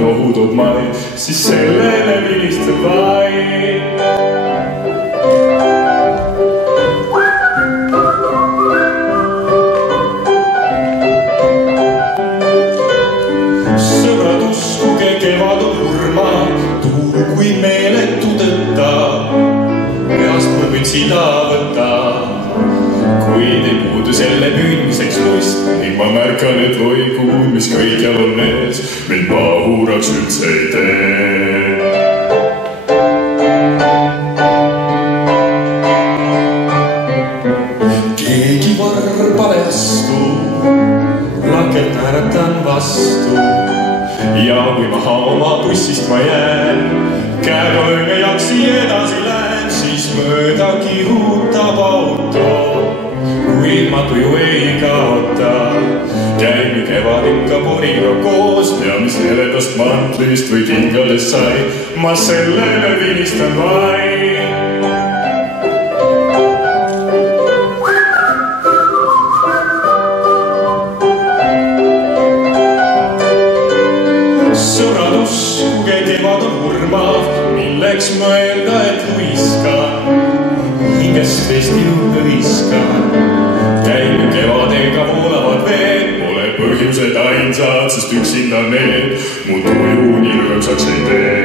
nohu toob mai, siis sellele vilistab vaid. Sõbrad, uskuge, kevad on hurma, tuul kui meeletu tõtta, peast ma võin sida võtta. Kuid ei puudu selle püüdmiseks lust ning ma märkan, et loikuud, mis kõikjal on ees, mind pahuraks üldse ei tee. Keegi varbale astu, lakelt naeratan vastu ja kui maha oma bussist ma jään, käega löön ei jaksi edasi lähen, siis mööda kihutab auto. Kuid ma tuju ei kaota, käime kevad ikka poriga koos ja mis heledast mantlist või kingadest sai, ma sellele vilistan vaid. Sõbrad, uskuge, kevad on hurmav, milleks mõelda, et luiskan, hingest teist juurde viskan. Käime kevadega voolavad veed, pole põhjused ainsad, sest üksinda need mu tuju nii rõõmsaks ei tee.